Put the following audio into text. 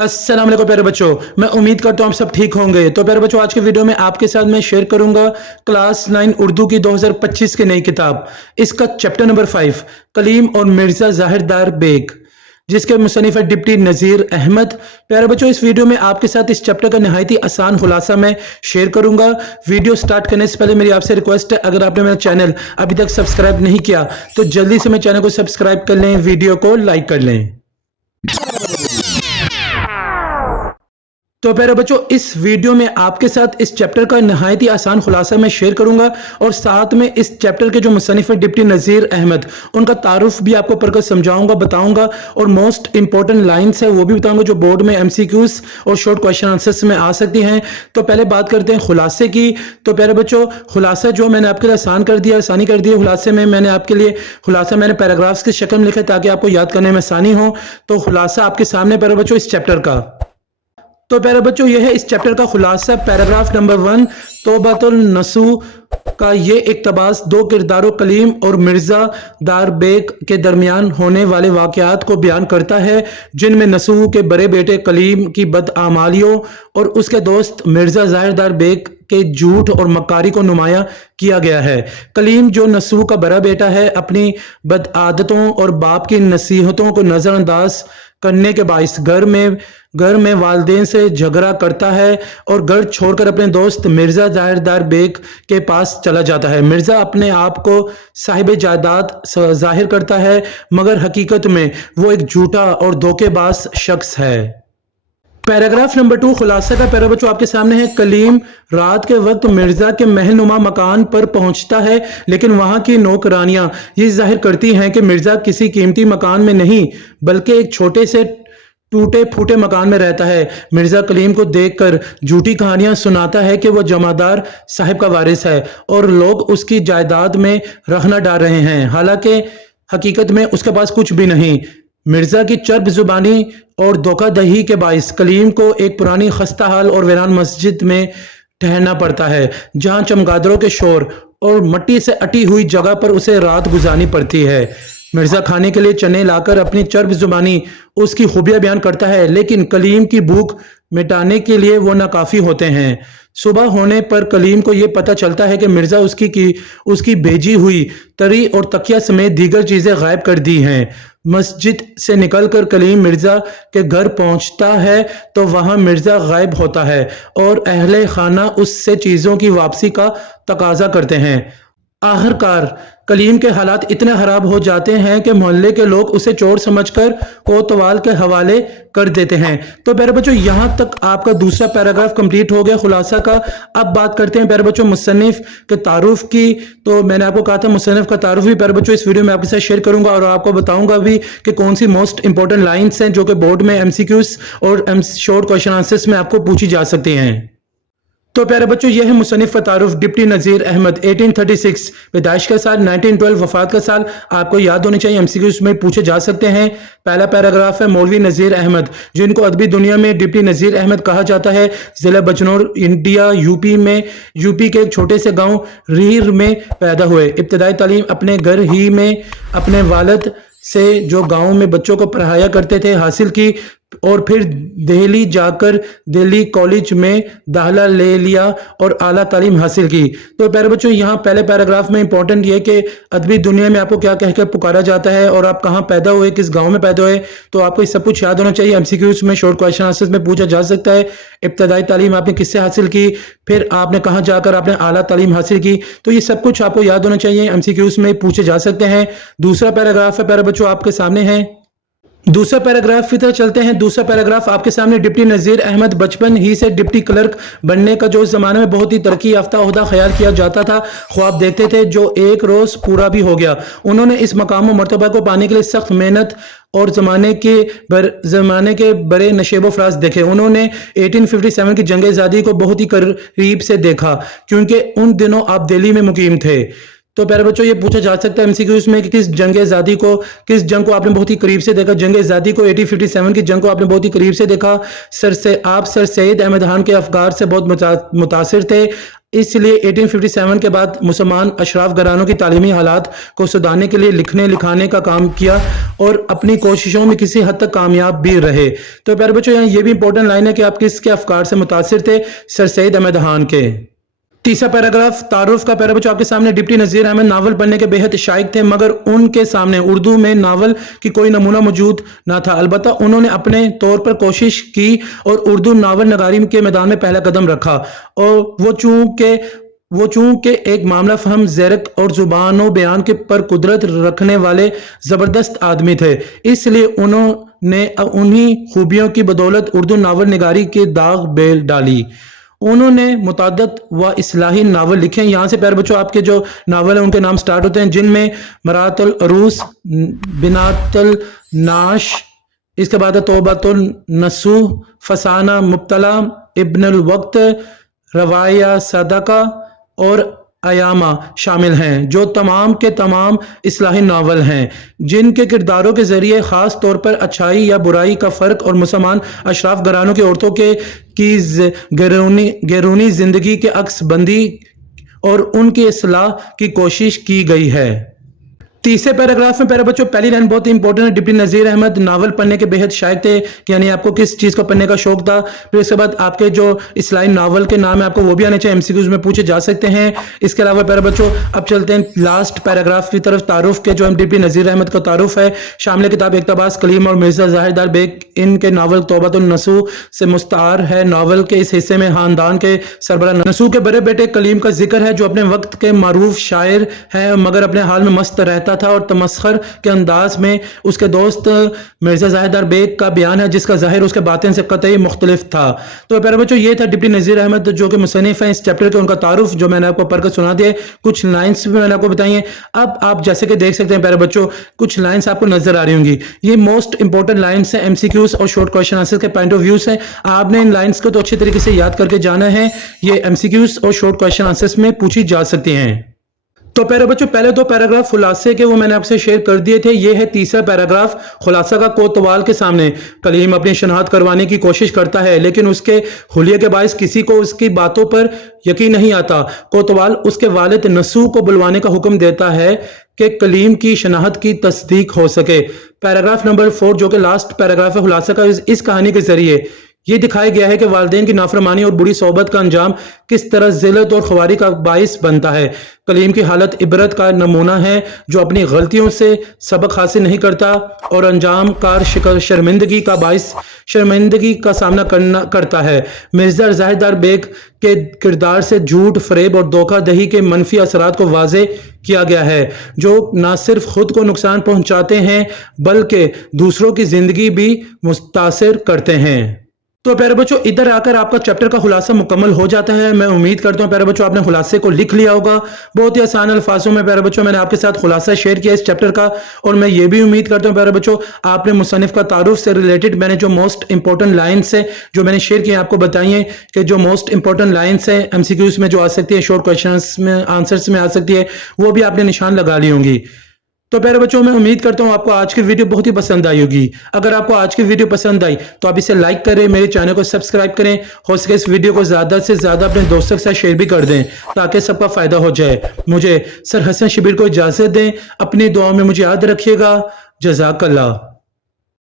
अस्सलाम वालेकुम प्यारे बच्चों, मैं उम्मीद करता हूँ आप सब ठीक होंगे। तो प्यारे बच्चों, आज के वीडियो में आपके साथ मैं शेयर करूंगा क्लास 9 उर्दू की 2025 की नई किताब, इसका चैप्टर नंबर 5 कलीम और मिर्जा जाहिरदार बेग, जिसके मुसन्निफ है डिप्टी नज़ीर अहमद। प्यारे बच्चों, इस वीडियो में आपके साथ इस चैप्टर का नहायत ही आसान खुलासा मैं शेयर करूंगा। वीडियो स्टार्ट करने से पहले मेरी आपसे रिक्वेस्ट है, अगर आपने मेरा चैनल अभी तक सब्सक्राइब नहीं किया तो जल्दी से मेरे चैनल को सब्सक्राइब कर लें, वीडियो को लाइक कर लें। तो प्यारे बच्चों, इस वीडियो में आपके साथ इस चैप्टर का नहायत ही आसान खुलासा मैं शेयर करूंगा और साथ में इस चैप्टर के जो मुसन्निफ है डिप्टी नज़ीर अहमद, उनका तारुफ भी आपको पढ़कर समझाऊंगा, बताऊंगा और मोस्ट इंपॉर्टेंट लाइंस है वो भी बताऊंगा जो बोर्ड में एमसीक्यूज और शॉर्ट क्वेश्चन आंसर्स में आ सकती हैं। तो पहले बात करते हैं खुलासे की। तो प्यारे बच्चों, खुलासा जो मैंने आपके लिए आसानी कर दी है। खुलासे में मैंने आपके लिए मैंने पैराग्राफ्स की शक्ल में लिखा है ताकि आपको याद करने में आसानी हो। तो खुलासा आपके सामने प्यारे बच्चों इस चैप्टर का। तो प्यारे बच्चों, यह है इस चैप्टर का खुलासा। पैराग्राफ नंबर 1, तौबातुल नसू का ये इक्तबास दो किरदारों कलीम और मिर्जा दार बेग के दरमियान होने वाले वाकयात को बयान करता है, जिनमें नसू के बड़े बेटे कलीम की बदआमालियों और उसके दोस्त मिर्जा जाहिरदार बेग के झूठ और मक्कारी को नुमाया किया गया है। कलीम, जो नसू का बड़ा बेटा है, अपनी बदआदतों और बाप की नसीहतों को नजरअंदाज करने के बाइस घर में वालिदैन से झगड़ा करता है और घर छोड़कर अपने दोस्त मिर्जा जाहिरदार बेग के पास चला जाता है। मिर्जा अपने आप को साहिब जायदाद जाहिर करता है, मगर हकीकत में वो एक झूठा और धोखेबाज शख्स है। पैराग्राफ नंबर 2, खुलासा का पैरा बच्चों आपके सामने है। कलीम रात के वक्त मिर्जा के महलनुमा मकान पर पहुंचता है, लेकिन वहां की नौकरानियां ये जाहिर करती हैं कि मिर्जा किसी कीमती मकान में नहीं बल्कि एक छोटे से टूटे फूटे मकान में रहता है। मिर्जा कलीम को देखकर झूठी कहानियां सुनाता है कि वो जमादार साहिब का वारिस है और लोग उसकी जायदाद में रहना डाल रहे हैं, हालांकि हकीकत में उसके पास कुछ भी नहीं। मिर्जा की चर्ब जुबानी और धोखाधही के बाइस कलीम को एक पुरानी खस्ता हाल और वीरान मस्जिद में ठहरना पड़ता है, जहां चमगादड़ों के शोर और मिट्टी से अटी हुई जगह पर उसे रात गुजारनी पड़ती है। मिर्जा खाने के लिए चने लाकर अपनी चर्ब जुबानी उसकी खूबियां बयान करता है, लेकिन कलीम की भूख मिटाने के लिए वो नाकाफी होते हैं। सुबह होने पर कलीम को यह पता चलता है कि मिर्जा उसकी भेजी हुई तरी और तकिया समेत दीगर चीजें गायब कर दी हैं। मस्जिद से निकलकर कलीम मिर्जा के घर पहुंचता है तो वहां मिर्जा गायब होता है और अहले खाना उससे चीजों की वापसी का तकाजा करते हैं। आखिरकार कलीम के हालात इतने खराब हो जाते हैं कि मोहल्ले के लोग उसे चोर समझकर कोतवाल के हवाले कर देते हैं। तो प्यारे बच्चों, यहां तक आपका दूसरा पैराग्राफ कंप्लीट हो गया खुलासा का। अब बात करते हैं प्यारे बच्चों मुसन्निफ के तारुफ की। तो मैंने आपको कहा था मुसन्निफ का तारुफ भी प्यारे बच्चों इस वीडियो में आपके साथ शेयर करूंगा और आपको बताऊंगा भी कि कौन सी मोस्ट इंपॉर्टेंट लाइन्स हैं जो कि बोर्ड में एमसीक्यूज और शॉर्ट क्वेश्चन आंसर्स में आपको पूछी जा सकती हैं। तो प्यारे बच्चों, यह है मुसन्निफ का तारुफ डिप्टी नज़ीर अहमद। 1836 पैदाइश का साल, 1912 वफात का साल आपको याद होने चाहिए, एमसीक्यूज में पूछे जा सकते हैं। पहला पैराग्राफ है मौलवी नज़ीर अहमद, जिनको अदबी दुनिया में डिप्टी नज़ीर अहमद कहा जाता है। जिला बजनौर, इंडिया, यूपी के एक छोटे से गांव रीर में पैदा हुए। इब्तदाई तालीम अपने घर ही में अपने वालिद से, जो गांव में बच्चों को पढ़ाया करते थे, हासिल की और फिर दिल्ली जाकर दिल्ली कॉलेज में दाखिला ले लिया और आला तालीम हासिल की। तो प्यारे बच्चों, यहाँ पहले पैराग्राफ में इंपॉर्टेंट ये कि अदबी दुनिया में आपको क्या कहकर पुकारा जाता है और आप कहाँ पैदा हुए, किस गांव में पैदा हुए, तो आपको सब कुछ याद होना चाहिए। एमसीक्यूज में शॉर्ट क्वेश्चन आंसर्स में पूछा जा सकता है। इब्तदाई तालीम आपने किससे हासिल की, फिर आपने कहाँ जाकर आपने आला तालीम हासिल की, तो ये सब कुछ आपको याद होना चाहिए, एमसीक्यूज में पूछे जा सकते हैं। दूसरा पैराग्राफ है प्यारे बच्चों आपके सामने है। दूसरा पैराग्राफ की तरह चलते हैं। दूसरा पैराग्राफ आपके सामने डिप्टी नज़ीर अहमद बचपन ही से डिप्टी क्लर्क बनने का जो इस जमाने में बहुत ही तरक्की याफ्ता ओहदा ख्याल किया जाता था, ख्वाब देखते थे, जो एक रोज पूरा भी हो गया। उन्होंने इस मकाम व मर्तबा को पाने के लिए सख्त मेहनत और जमाने के बड़े नशेबो फराज देखे। उन्होंने 1857 की जंग आज़ादी को बहुत ही करीब से देखा, क्योंकि उन दिनों आप दिल्ली में मुकीम थे। तो प्यारे बच्चों, ये पूछा जा सकता है एमसीक्यूज में कि किस जंग को आपने बहुत ही करीब से देखा। जंग आज़ादी को 1857 की जंग को आपने बहुत ही करीब से देखा। सर सैयद अहमद खान के अफगार से बहुत मुतासिर थे। اس لیے 1857 کے بعد مسلمان اشراف گھرانوں کی تعلیمی حالات کو سدھارنے کے لیے لکھنے لکھانے کا کام کیا اور اپنی کوششوں میں کسی حد تک کامیاب بھی رہے۔ تو پیارے بچوں یہاں یہ بھی امپورٹنٹ لائن ہے کہ آپ کس کے افکار سے متاثر تھے؟ سر سید احمد خان کے۔ تیسرا پیراگراف تعارف کا۔ پیارے بچوں آپ کے سامنے ڈپٹی نذیر احمد ناول پڑھنے کے بے حد شائق تھے، مگر ان کے سامنے اردو میں ناول کی کوئی نمونہ موجود نہ تھا۔ البتہ انہوں نے اپنے طور پر کوشش کی اور اردو ناول نگاری کے میدان میں پہلا قدم رکھا، اور وہ چونکہ ایک معاملہ فہم، زیرک اور زبان و بیان کے پر قدرت رکھنے والے زبردست آدمی تھے، اس لیے انہوں نے انہی خوبیوں کی بدولت اردو ناول نگاری کے داغ بیل ڈالی۔ انہوں نے متعدد و اصلاحی ناول لکھے۔ یہاں سے پیارے بچوں آپ کے جو ناول ہیں ان کے نام سٹارٹ ہوتے ہیں، جن میں مرات العروس، بنات النعش، اس کے بعد توبۃ النصوح، فسانہ مبتلا، ابن الوقت، روایہ صدقہ اور ایامہ شامل ہیں، جو تمام کے تمام اصلاحی ناول ہیں، جن کے کرداروں کے ذریعے خاص طور پر اچھائی یا برائی کا فرق اور مسلمان اشراف گھرانوں کی عورتوں کی بیرونی زندگی کے عکس بندی اور ان کی اصلاح کی کوشش کی گئی ہے۔ تیسرے پیراگراف میں پیارے بچوں پہلی لائن بہت ہی امپورٹنٹ ہے۔ ڈپٹی نذیر احمد ناول پڑھنے کے بے حد شائق تھے، یعنی آپ کو کس چیز کو پڑھنے کا شوق تھا۔ پھر اس کے بعد آپ کے جو اصلاحی ناول کے نام ہے آپ کو وہ بھی آنے چاہیے، MCQs میں پوچھے جا سکتے ہیں۔ اس کے علاوہ پیارے بچوں اب چلتے ہیں لاسٹ پیراگراف کی طرف، تعارف کے، جو ہم ڈپٹی نذیر احمد کا تعارف ہے۔ شامل کتاب اقتباس کلیم اور مرزا ظاہر دار بیگ، ان کے ناول توبۃ النصوح سے مستعار ہے۔ ناول کے اس حصے میں خاندان کے سربراہ نصوح کے بڑے بیٹے کلیم کا ذکر ہے، جو اپنے وقت کے معروف شاعر ہیں مگر اپنے حال میں مست رہتا تھا، اور تمسخر کے انداز میں اس کے دوست مرزا ظاہر دار بیگ کا بیان ہے، جس کا ظاہر اس کے باطن سے قطعی مختلف تھا۔ تو پیارے بچوں یہ تھا ڈپٹی نذیر احمد جو کہ مصنف ہیں اس چیپٹر کے، ان کا تعارف جو میں نے آپ کو پڑھ کر سنا دیا، کچھ لائنز بھی میں نے آپ کو بتائی ہیں۔ اب آپ جیسے کہ دیکھ سکتے ہیں پیارے بچوں کچھ لائنز آپ کو نظر آ رہی ہوں گی، یہ موسٹ امپورٹنٹ لائنز ہیں، MCQs اور شارٹ کوسچن آنسر کے پوائنٹ آف ویوز ہیں۔ آپ نے ان لائنز کو تو اچھی طریقے سے یاد کر کے جانا ہے، یہ MCQs اور شارٹ کوسچن آنسرز میں پوچھی جا سکتی ہیں۔ تو پیارے بچوں پہلے دو پیراگراف خلاصے کے وہ میں نے آپ سے شیئر کر دیے تھے، یہ ہے تیسرا پیراگراف خلاصہ کا۔ کوتوال کے سامنے کلیم اپنی شناخت کروانے کی کوشش کرتا ہے، لیکن اس کے حلیے کے باعث کسی کو اس کی باتوں پر یقین نہیں آتا۔ کوتوال اس کے والد نصوح کو بلوانے کا حکم دیتا ہے کہ کلیم کی شناخت کی تصدیق ہو سکے۔ پیراگراف نمبر 4 جو کہ لاسٹ پیراگراف ہے خلاصہ کا، اس کہانی کے ذریعے یہ دکھایا گیا ہے کہ والدین کی نافرمانی اور بری صحبت کا انجام کس طرح ذلت اور خواری کا باعث بنتا ہے۔ کلیم کی حالت عبرت کا نمونہ ہے، جو اپنی غلطیوں سے سبق حاصل نہیں کرتا اور انجام کار شرمندگی کا باعث شرمندگی کا سامنا کرتا ہے۔ مرزا ظاہر دار بیگ کے کردار سے جھوٹ، فریب اور دھوکہ دہی کے منفی اثرات کو واضح کیا گیا ہے، جو نہ صرف خود کو نقصان پہنچاتے ہیں بلکہ دوسروں کی زندگی بھی متاثر کرتے ہیں۔ تو پیارے بچوں ادھر آ کر آپ کا چیپٹر کا خلاصہ مکمل ہو جاتا ہے۔ میں امید کرتا ہوں پیارے بچوں آپ نے خلاصے کو لکھ لیا ہوگا، بہت ہی آسان الفاظوں میں پیارے بچوں میں نے آپ کے ساتھ خلاصہ شیئر کیا اس چیپٹر کا، اور میں یہ بھی امید کرتا ہوں پیارے بچوں آپ نے مصنف کا تعارف سے ریلیٹڈ میں نے جو موسٹ امپورٹنٹ لائنز ہیں جو میں نے شیئر کی آپ کو بتائی ہیں کہ جو موسٹ امپورٹنٹ لائنز ہیں MCQs میں جو آ سکتی ہے، شارٹ کوسچنز میں آنسرز میں آ سکتی ہے، وہ بھی آپ نے نشان لگا لی ہوں گی۔ تو پیارے بچوں میں امید کرتا ہوں آپ کو آج کی ویڈیو بہت ہی پسند آئی ہوگی۔ اگر آپ کو آج کی ویڈیو پسند آئی تو آپ اسے لائک کریں، میرے چینل کو سبسکرائب کریں، ہو سکے اس ویڈیو کو زیادہ سے زیادہ اپنے دوستوں کے ساتھ شیئر بھی کر دیں تاکہ سب کا فائدہ ہو جائے۔ مجھے سر حسن شبیر کو اجازت دیں، اپنی دعاؤں میں مجھے یاد رکھیے گا۔ جزاک اللہ۔